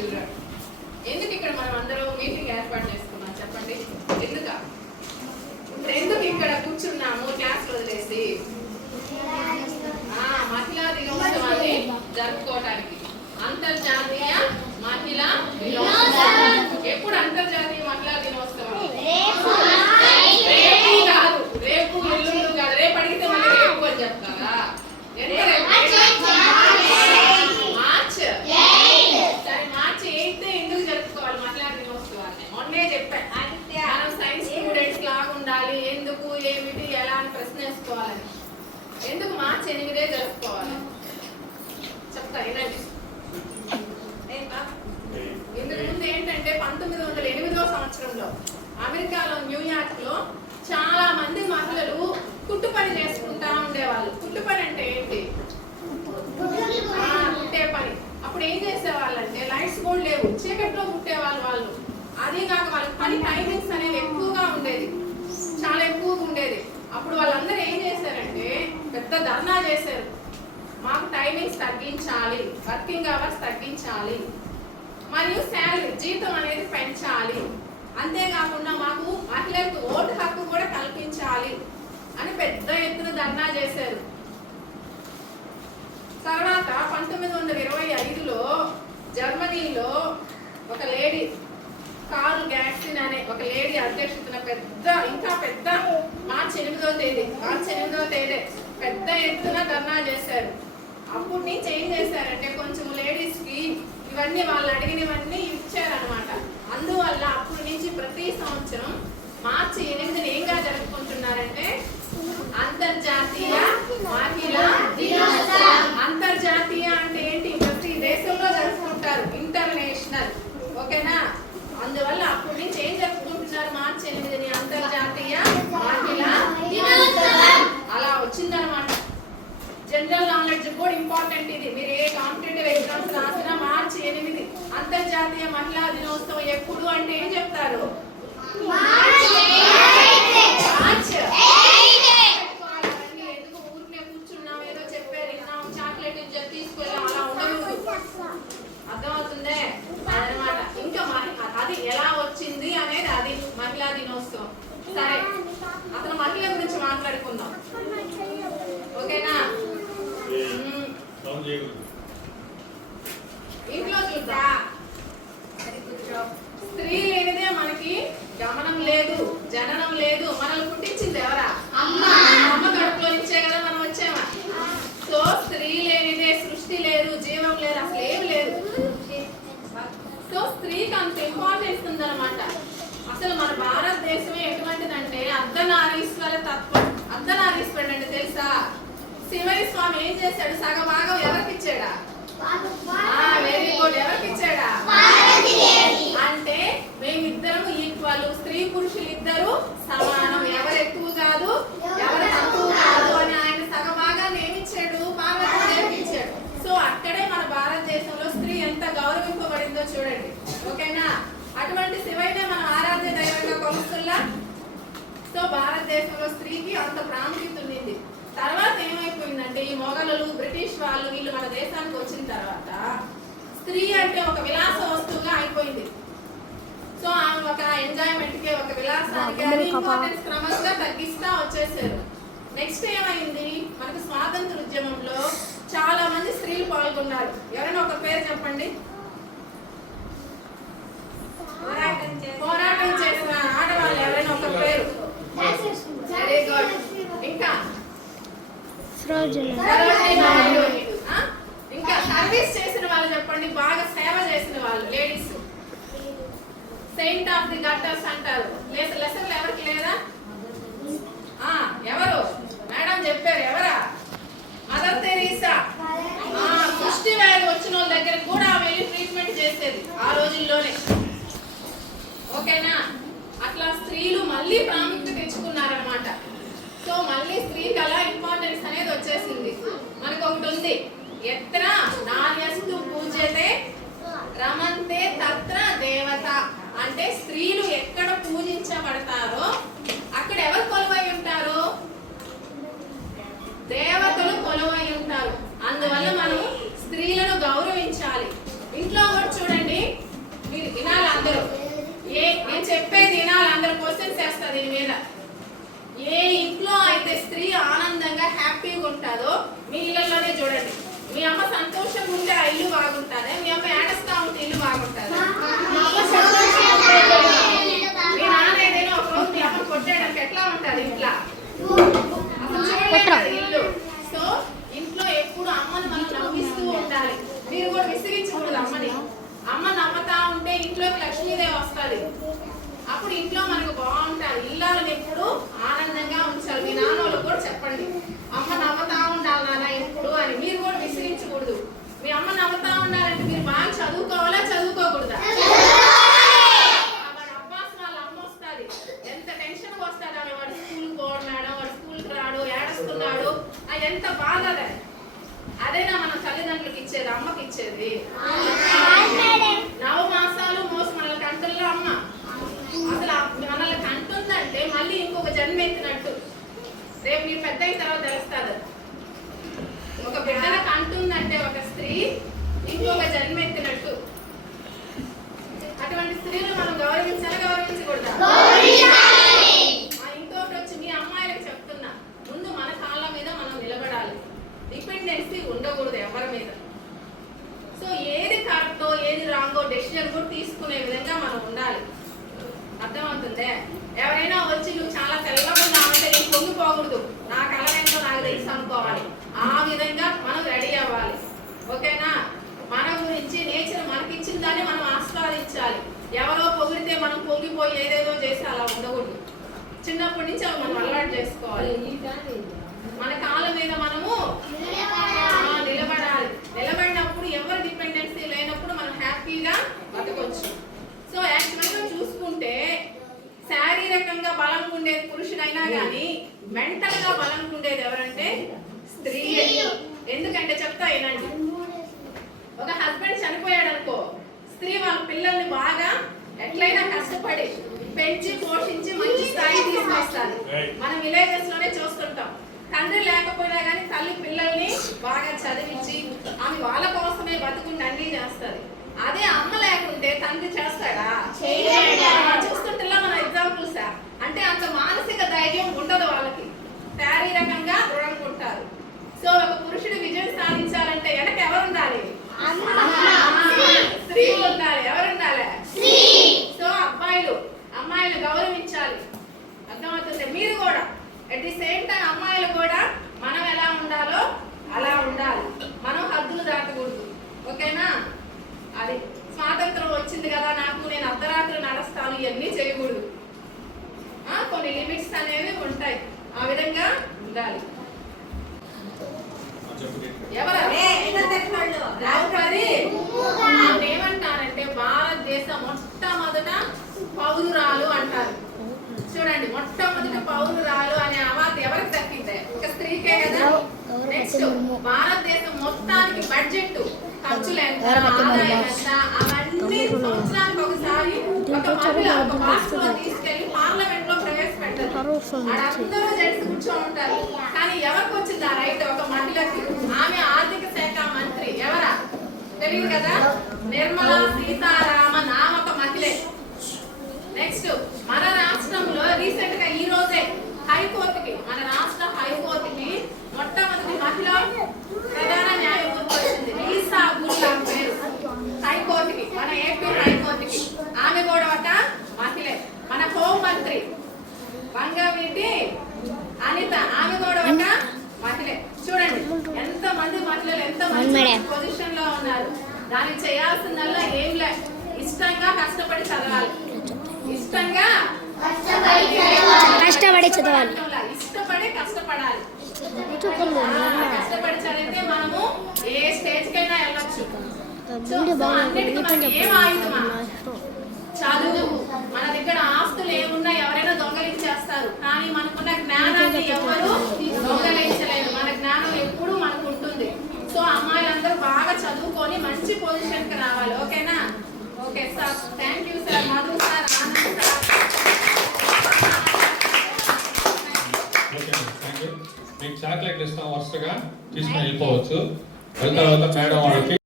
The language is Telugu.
చిల్డ్రన్. ఎందుకు ఇక్కడ మనం అందరూ మీటింగ్ ఏర్పాటు చేసుకున్నాం చెప్పండి? ఎందుకు ఇక్కడ కూర్చున్నాము క్లాస్ వదిలేసి? మహిళా దినోత్సవాన్ని జరుపుకోవడానికి. అంతర్జాతీయ మహిళా దినోత్సవం. ఎప్పుడు అంతర్జాతీయ మహిళా దినోత్సవం? రేపు కాదు, రేపు ఎల్లుండి కాదు. రేపు అడిగితే మళ్ళీ రేపు అని చెప్తారా? మార్చ్ 8 ఎందుకు జరుపుకోవాలి మహిళా దినోత్సవాన్ని? మొన్నే చెప్పాను, మనం సైన్స్ స్టూడెంట్స్ లాగా ఉండాలి. ఎందుకు, ఏమిటి, ఎలా అని ప్రశ్న వేసుకోవాలని. ఎందుకు మార్చ్ 8 జరుపుకోవాలి చెప్తా వినండి. ఇంతకు ముందు ఏంటంటే 1908వ సంవత్సరంలో అమెరికాలో న్యూయార్క్ లో చాలా మంది మహిళలు కుట్టు పని చేసుకుంటా ఉండేవాళ్ళు. కుట్టు పని అంటే ఏంటి? కుట్టే పని. అప్పుడు ఏం చేసేవాళ్ళంటే లైట్స్ కూడా లేవు, చీకట్లో కుట్టేవాళ్ళు వాళ్ళు. అదే కాక వాళ్ళకి పని టైమింగ్స్ అనేవి ఎక్కువగా ఉండేది, చాలా ఎక్కువగా ఉండేది. అప్పుడు వాళ్ళందరూ ఏం చేశారంటే పెద్ద ధర్నా చేశారు. మాకు టైమింగ్స్ తగ్గించాలి, వర్కింగ్ అవర్స్ తగ్గించాలి, మరియు శాలరీ జీతం అనేది పెంచాలి, అంతేకాకుండా మాకు మహిళలకు ఓటు హక్కు కూడా కల్పించాలి అని పెద్ద ఎత్తున ధర్నా చేశారు. తర్వాత 1925లో జర్మనీలో ఒక లేడీ కార్ల్ గ్యాట్సిన్ అనే ఒక లేడీ అధ్యక్షతన ఇంకా పెద్ద మార్చి 8వ తేదీ పెద్ద ఎత్తున ధర్నా చేశారు. అప్పుడు నుంచి ఏం చేశారంటే కొంచెం లేడీస్ కి ఇవన్నీ వాళ్ళు అడిగినవన్నీ ఇచ్చారనమాట. అందువల్ల అప్పటి నుంచి ప్రతి సంవత్సరం మార్చి 8ని ఏంగా జరుపుకుంటున్నారంటే అంతర్జాతీయ మహిళా దినోత్సవం. అంతర్జాతీయ అంటే ఏంటి? ప్రతి దేశంలో జరుపుకుంటారు, ఇంటర్నేషనల్. ఓకేనా? అందువల్ల అప్పటి నుంచి ఏం జరుపుకుంటున్నారు మార్చి 8ని? అంతర్జాతీయ మహిళా దినోత్సవం. అలా వచ్చిందనమాట. జనరల్ నాలెడ్జ్ కూడా ఇంపార్టెంట్ ఇది. మీరు ఏ కాంపిటేటివ్ ఎగ్జామ్స్ రాసినా మార్చి 8 అంతర్జాతీయ మహిళా దినోత్సవం ఎప్పుడు అంటే ఏం చెప్తారు? ఎందుకు ఊరినే కూర్చున్నాం, ఏదో చెప్పారు విన్నాం, చాక్లెట్ ఇచ్చారు తీసుకెళ్ళాం, అలా ఉండదు. అర్థమవుతుందే అన్నమాట. ఇంకా అది ఎలా వచ్చింది అనేది అది మహిళా దినోత్సవం. సరే, అతను మహిళ గురించి మాట్లాడుకుందాం. ఓకేనా? ఇంట్లో చూద్దా, స్త్రీ లేనిదే మనకి గమనం లేదు, జననం లేదు. మనల్ని పుట్టించింది ఎవరా? అమ్మ కడుపులో నుంచే కదా మనం వచ్చామా. సో స్త్రీ లేనిదే సృష్టి లేదు, జీవం లేదు, అసలు ఏమి లేదు. సో స్త్రీకి అంత ఇంపార్టెన్స్ ఉందన్నమాట. అసలు మన భారతదేశమే ఎటువంటిదంటే అర్ధనారీశ్వర తత్వం. అర్ధనారీశ్వరుడు అంటే తెలుసా? శివరి స్వామి ఏం చేశాడు? సగభాగం ఎవరికి ఇచ్చాడా? Very good. ఎవరికి ఇచ్చాడా? అంటే మేమిద్దరం ఈక్వల్, స్త్రీ పురుషులు ఇద్దరు సమానం, ఎవరు ఎక్కువ కాదు, ఎవరు తక్కువ కాదు అని ఆయన సగభాగాన్ని ఏమిచ్చాడు? పార్వతీదేవికి ఇచ్చాడు. సో అక్కడే మన భారతదేశంలో స్త్రీ ఎంత గౌరవింపబడిందో చూడండి. ఓకేనా? అటువంటి శివైనే మనం ఆరాధ్య దైవంగా కొలుస్తున్నా. సో భారతదేశంలో స్త్రీకి అంత ప్రాముఖ్యత ఉంది. తర్వాత ఏమైపోయిందంటే ఈ మొఘలులు, బ్రిటిష్ వాళ్ళు వీళ్ళు మన దేశానికి వచ్చిన తర్వాత స్త్రీ అంటే ఒక విలాస వస్తువుగా అయిపోయింది. సో ఆమె ఒక ఎంజాయ్మెంట్ కి, ఒక విలాసానికి అది ఇంపార్టెన్స్ క్రమంగా తగ్గిస్తా వచ్చేసారు. నెక్స్ట్ ఏమైంది? మనకు స్వాతంత్ర ఉద్యమంలో చాలా మంది స్త్రీలు పాల్గొన్నారు. ఎవరైనా ఒక పేరు చెప్పండి. పోరాటం చేసిన ఆడవాళ్ళు ఎవరైనా ఒక పేరు? Very good. ఇంకా ఇంకా సర్వీస్ చేసిన వాళ్ళు చెప్పండి. బాగా సేవ చేసిన వాళ్ళు ladies. Saint of the gutters అంటారు. లెసన్లు ఎవరికి లేదా? ఎవరు మేడం చెప్పారు? ఎవరా? Mother Teresa. పుష్టి వ్యాధి వచ్చిన వాళ్ళ దగ్గర కూడా వెళ్ళి ట్రీట్మెంట్ చేసేది ఆ రోజుల్లోనే. ఓకేనా? అట్లా స్త్రీలు మళ్ళీ ప్రాముఖ్యత తెచ్చుకున్నారనమాట. సో మళ్ళీ స్త్రీకి అలా ఇంపార్టెన్స్ అనేది వచ్చేసింది. మనకు ఒకటి ఉంది, ఎత్ర నార్యస్తు పూజ్యతే రమంతే తత్ర దేవత. అంటే స్త్రీలు ఎక్కడ పూజించబడతారో అక్కడ ఎవరు కొలువై ఉంటారు? దేవతలు కొలువై ఉంటారు. అందువల్ల మనం స్త్రీలను గౌరవించాలి. ఇంట్లో కూడా చూడండి, నవ్వుకుంటే ఆ ఇల్లు బాగుంటానే, మీ అమ్మ ఏడుస్తా ఉంటే ఇల్లు బాగుంటారు. మీ నాన్న ఏదైనా ఒక రోజు మీ అమ్మ కొట్టేయడానికి ఎట్లా ఉంటారు ఇంట్లో? అసలు చూడలేదు ఇల్లు. సో ఇంట్లో ఎప్పుడు అమ్మని మనం నవ్విస్తూ ఉండాలి. మీరు కూడా విసిగించకూడదు అమ్మని. అమ్మ నవ్వుతా ఉంటే ఇంట్లోకి లక్ష్మీదేవి వస్తుంది. అప్పుడు ఇంట్లో మనకు బాగుంటారు. ఇల్లాలను ఎప్పుడు ఆనందంగా ఉంచాలి. మీ నాన్న వాళ్ళకి కూడా చెప్పండి, అమ్మ నవ్వుతా ఉండాలి నాన్న ఎప్పుడు అని. మీరు కూడా విసిగించకూడదు. మీ అమ్మ నవ్వుతా ఉండాలంటే మీరు బాగా చదువుకోవాలా, చదువుకోకూడదా? వాడు అబ్బాస్ వాళ్ళ అమ్మ వస్తుంది, ఎంత టెన్షన్ వస్తుంది ఆమె. వాడు స్కూల్కి పోతున్నాడు, వాడు స్కూల్కి రాడు, ఏడుస్తున్నాడు, అది ఎంత బాధ. అదేనా మనం తల్లిదండ్రులకు ఇచ్చేది, అమ్మకి ఇచ్చేది. నవమాసాలు మోసం మనల్ని కంటుల్లో అమ్మ. అసలు మనల్ని కంటుందంటే మళ్ళీ ఇంకొక జన్మ ఎత్తినట్టు. రేపు మీరు పెద్ద అయిన తర్వాత తెలుస్తుంది. ఒక బిడ్డల కంటుందంటే ఒక స్త్రీ ఇంకొక జన్మ ఎత్తినట్టు. అటువంటి స్త్రీలు మనం గౌరవించాలా, గౌరవించకూడదా? ఇంకొకటి వచ్చి మీ అమ్మాయిలకు చెప్తున్నా, ముందు మన కాళ్ళ మీద మనం నిలబడాలి. డిపెండెన్సీ ఉండకూడదు ఎవరి మీద. సో ఏది కరెక్టో ఏది రాంగో డెసిషన్ కూడా తీసుకునే విధంగా మనం ఉండాలి. అర్థమవుతుందే? ఎవరైనా వచ్చి నువ్వు చాలా తెల్లగా ఉన్నావంటే నేను పొంగిపోకూడదు, నా కలర్ ఏంటో నాకు తెలుసు అనుకోవాలి. ఆ విధంగా మనం రెడీ అవ్వాలి. ఓకేనా? మన గురించి నేచర్ మనకి ఇచ్చిన దాన్ని మనం ఆస్వాదించాలి. ఎవరో పొగిడితే మనం పొంగిపోయి ఏదేదో చేసి అలా ఉండకూడదు. చిన్నప్పటి నుంచి అవి మనం అలవాటు చేసుకోవాలి. మన కాళ్ళ మీద మనము నిలబడాలి. నిలబడినప్పుడు ఎవరి డిపెండెన్సీ లేనప్పుడు మనం హ్యాపీగా బతకొచ్చు. సో యాక్చువల్గా చూసుకుంటే శారీరకంగా బలంగా ఉండేది పురుషుడైనా కానీ మెంటల్ గా బలంగా ఉండేది ఎవరంటే స్త్రీ. ఎందుకంటే చెప్తా ఏనండి, ఒక హస్బెండ్ చనిపోయాడు అనుకో, స్త్రీ వాళ్ళ పిల్లల్ని బాగా ఎట్లయినా కష్టపడి పెంచి పోషించి మంచి స్థాయి తీసుకొస్తారు. మనం విలేజెస్ లోనే చూస్తుంటాం. తండ్రి లేకపోయినా కానీ తల్లి పిల్లల్ని బాగా చదివించి ఆమె వాళ్ళ కోసమే బతుకుండి అన్నీ చేస్తారు. అదే అమ్మ లేకుంటే తండ్రి చేస్తాడా? చూస్తుంటా మన ఎగ్జాంపుల్స్. అంటే అంత మానసిక ధైర్యం ఉండదు వాళ్ళకి, శారీరకంగా దృఢంగా ఉంటారు. సో ఒక పురుషుడు విజయం సాధించాలంటే వెనక ఎవరు ఉండాలి? స్త్రీ ఉండాలి. ఎవరు ఉండాలి? సో అమ్మాయిలు గౌరవించాలి. అర్థమవుతుంది? మీరు కూడా అట్ ది సేమ్ టైం అమ్మాయిలు కూడా మనం ఎలా ఉండాలో అలా ఉండాలి. మనం హద్దులు దాటకూడదు. ఓకేనా? అది స్వాతంత్రం వచ్చింది కదా నాకు, నేను అర్ధరాత్రి నడుస్తాను, ఇవన్నీ చేయకూడదు. కొన్ని లిమిట్స్ అనేవి ఉంటాయి. ఆ విధంగా ఉండాలి. ద్రౌపది ఏమంటారంటే భారతదేశ మొట్టమొదట పౌరురాలు అంటారు. చూడండి, మొట్టమొదట పౌరురాలు అనే అవార్డు ఎవరికి దక్కింది? ఒక స్త్రీకే కదా. నెక్స్ట్ భారతదేశం మొత్తానికి బడ్జెట్ ఖర్చులు ఎంత, ఆదాయం ఎంత, అవన్నీ సంవత్సరానికి ఒకసారి ఒక మహిళ ఒక బాక్స్లో తీసుకెళ్లి పార్లమెంట్ లో ప్రవేశపెట్టారు. అందరూ జడ్స్ కూర్చో ఉంటారు. కానీ ఎవరికి వచ్చింది ఆ రైట్? ఒక మహిళకి. ఆమె ఆర్థిక శాఖ మంత్రి. ఎవరా? తెలియదు కదా. నిర్మలా సీతారామన్. ఆమె ఒక మహిళే. నెక్స్ట్ మన రాష్ట్రంలో రీసెంట్ గా ఈ రోజే హైకోర్టుకి, మన రాష్ట్ర హైకోర్టుకి మొట్టమొదటి మహిళ ప్రధాన న్యాయమూర్తి వచ్చింది. రీసా గుల్లా పేరు. హైకోర్టుకి, మన ఏపీ హైకోర్టుకి. ఆమె కూడా ఒక మహిళే. మన హోం మంత్రి వంగవీటి అనిత, ఆమె కూడా ఒక మహిళే. చూడండి ఎంత మంది మహిళలు ఎంత మంచి పొజిషన్ లో ఉన్నారు. దానికి చేయాల్సిందల్లా ఏం లే, ఇష్టంగా కష్టపడి చదవాలి. ఇష్టంగా కష్టపడి చదవాలి. ఇష్టపడి కష్టపడాలి. కష్టపడి చదివితే మనము ఏ స్టేజ్ కైనా వెళ్ళొచ్చు. ఏం ఆయుధమా? చదువు. మన దగ్గర ఆస్తులు ఏమున్నా ఎవరైనా దొంగలించేస్తారు, కానీ మనకున్న జ్ఞానాన్ని ఎవరు దొంగలించలేదు. మన జ్ఞానం ఎప్పుడు మనకు ఉంటుంది. సో అమ్మాయిలందరూ బాగా చదువుకొని మంచి పొజిషన్ కి రావాలి. ఓకేనా? Okay sir, thank you sir. Madhu sir, Anand sir. మీకు చాక్లెట్లు ఇస్తాం, వరుసగా తీసుకుని వెళ్ళిపోవచ్చు. వెళ్తా మేడం వాళ్ళకి